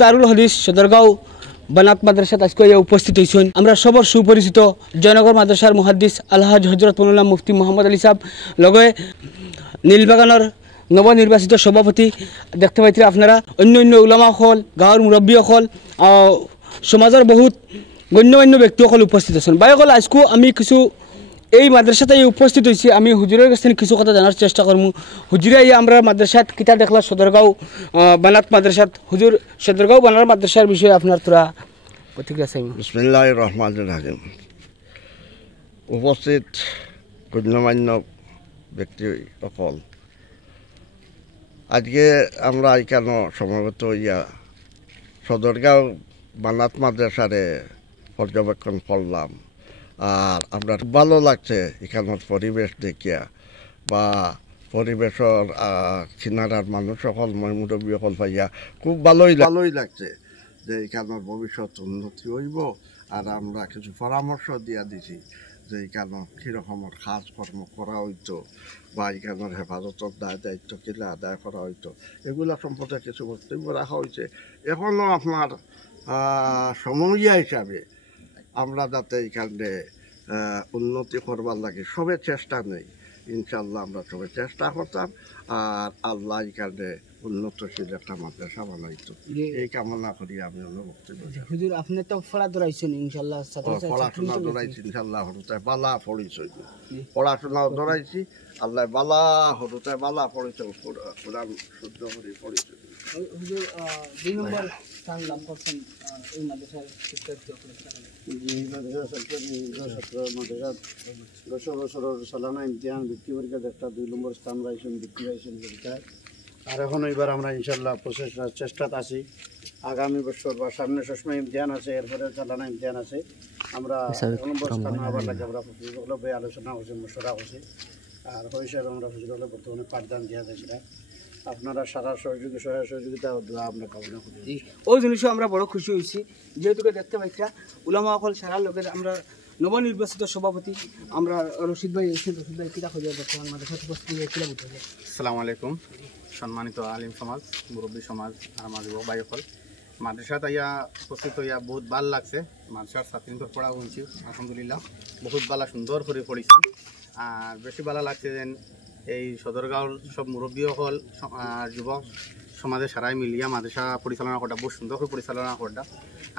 দারুল হাদিস সদরগাঁও বানাত মাদ্রাসাত আজকে উপস্থিত হয়েছেন আমরা সবর সুপরিচিত জয়নগর মাদ্রাসার মুহাদ্দিস আলহাজ হজরত মৌলানা মুফতি মোহাম্মদ আলী সাহেব লগে নীলবাগানের নবনির্বাচিত সভাপতি দেখতে পাইছে আপনারা অন্য অন্য উলামাসকল গাঁৱৰ মুৰব্বীসকল সমাজৰ বহুত গণ্যমান্য ব্যক্তিসকল উপস্থিত আছেন বাইসকল আজকো আমি কিছু এই মাদ্রাসাতে উপস্থিত হয়েছি আমি হুজুরের কাছে কিছু কথা জানার চেষ্টা করবো হুজুরে আমরা মাদ্রাসাত কিতা দেখলা সদরগাঁও বানাত মাদ্রাসাত হুজুর সদরগাঁও বানার মাদ্রাসার বিষয়ে আপনার তোরা প্রতিক্রিয়া চাই বিসমিল্লাহির রহমানির রহিম উপস্থিত গণ্যমান্য ব্যক্তি সকল আজকে আমরা এখানে সমবেত হইয়া সদরগাঁও বানাত মাদ্রাসারে পর্যবেক্ষণ করলাম আর আমরা ভালো লাগছে এখানের পরিবেশ দেখিয়া বা পরিবেশের কিনারার মানুষ সকল মুরব্বী সকল পাইয়া খুব ভালোই লাগছে যে এখানের ভবিষ্যৎ উন্নতি হইব আর আমরা কিছু পরামর্শ দিয়া দিছি যে এখানে কীরকমের কাজকর্ম করা হইতো বা এখানের হেফাজতের দায়িত্ব কিলা আদায় করা হইতো এগুলা সম্পর্কে কিছু বক্তব্য রাখা হয়েছে এখনও আপনার সময়া হিসাবে আমরা যাতে এখানে উন্নতি করবার লাগে সবে চেষ্টা নেই ইনশাল্লাহ আমরা সবাই চেষ্টা করতাম আর আল্লাহ এখানে উন্নতশীল একটা মাদ্রাসা বানাইতো এই কামনা করি আমি বক্তব্য হুজুর আপনি তো ফলা ধরাইছেন ইনশাআল্লাহ পড়াশোনা ধরাইছি ইনশাল্লাহ হরুতায় বালা পড়িছই পড়াশোনাও ধরাইছি আল্লাহ বালা হরুতায় বালা পড়িছ কোরআন শুদ্ধ করে পড়িছ হুজুর 2 নম্বর স্থান লাভ করছেন এই মাদ্রাসার শিক্ষার্থী মাদ্রাসা 10 বছরের সালানা ইমতিহান বৃত্তি পরীক্ষা একটা 2 নম্বর স্থান পাইছেন বৃত্তি পাইছেন পরীক্ষায় আর এখন এবার আমরা ইনশাল্লাহ চেষ্টাত আছি আগামী বছর বা সামনে সবসময় ইমতিহান আছে এরপরে সালানা ইমতিহান আছে আমরা 1 নম্বর স্থান আবার লাগে আমরা ফুটবল আলোচনা করছি মশলা করছি আর হিসাবে আমরা ফুটবলে বর্তমানে পাঠদান দেওয়া যাচ্ছে আপনারা সারা সহযোগিতা আমরা কামনা করি ওই জিনিসও আমরা বড় খুশি হয়েছি যেহেতু দেখতে পাইছা উলামাসকল সারা লোকের আমরা নবনির্বাচিত সভাপতি আমরা রশিদ ভাই কিতা খোঁজা বর্তমান মাদ্রাসাত উপস্থিত কিলা বুঝতে আসসালামু আলাইকুম সম্মানিত আলিম সমাজ মুরব্বী সমাজ আমার যুবক ভাইসকল মাদ্রাসাত আইয়া উপস্থিত হইয়া বহুত ভাল লাগছে মাদ্রাসার ছাত্রীদের পড়া শুনছি আলহামদুলিল্লাহ বহুত ভালো সুন্দর করে পড়িছে আর বেশি ভালো লাগছে যেন এই সদরগাঁওর সব মুরব্বী সকল যুবক সমাজে সারাই মিলিয়া মাদ্রাসা পরিচালনা করা বহুত সুন্দর করে পরিচালনা করা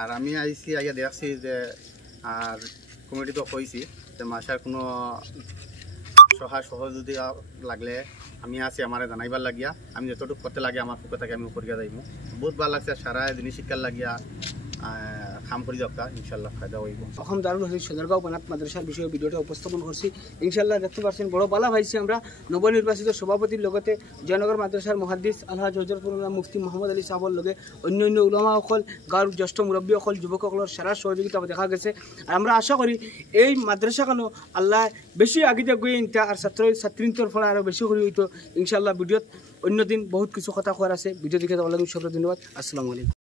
আর আমি আইসি আইয়া দেখছি যে আর কমিটি তো কইছি যে মাদ্রাসার কোনো সহায় সহযোগিতা লাগলে আমি আছি আমার জানাইবার লাগিয়া আমি যতটুকু করতে লাগে আমার পক্ষ থেকে আমি করিয়া যাইব বহুত ভালো লাগছে সারা জিনিস শিক্ষার লাগিয়া কাম করি দরকার ইনশাল্লাহ ফায়দা হইব তখন দারুল হাদিস সদরগাঁও বানাত মাদ্রাসার বিষয়ে ভিডিওটা উপস্থাপন করছি ইনশাল্লাহ দেখতে পাচ্ছেন বড় বালা ভাইছি আমরা নবনির্বাচিত সভাপতির লগতে জয়নগর মাদ্রাসার মুহাদ্দিস আলহাজ হজরত মৌলানা মুফতি মোহাম্মদ আলী সাহেবের লগে অন্য অন্য উলামাসকল গাঁৱৰ জ্যেষ্ঠ মুৰব্বীসকল যুৱকসকলৰ সারা সহযোগিতা দেখা গেছে আর আমরা আশা করি এই মাদ্রাসাখানো আল্লাহ বেশি আগিতে গিয়ে ইনটা আর ছাত্রীর ফলে আরও বেশি করে হইতো ইনশাল্লাহ ভিডিওত অন্যদিন বহুত কিছু কথা কোয়ার আছে ভিডিও দেখে দেওয়ার লাগে সব ধন্যবাদ আসসালামু আলাইকুম।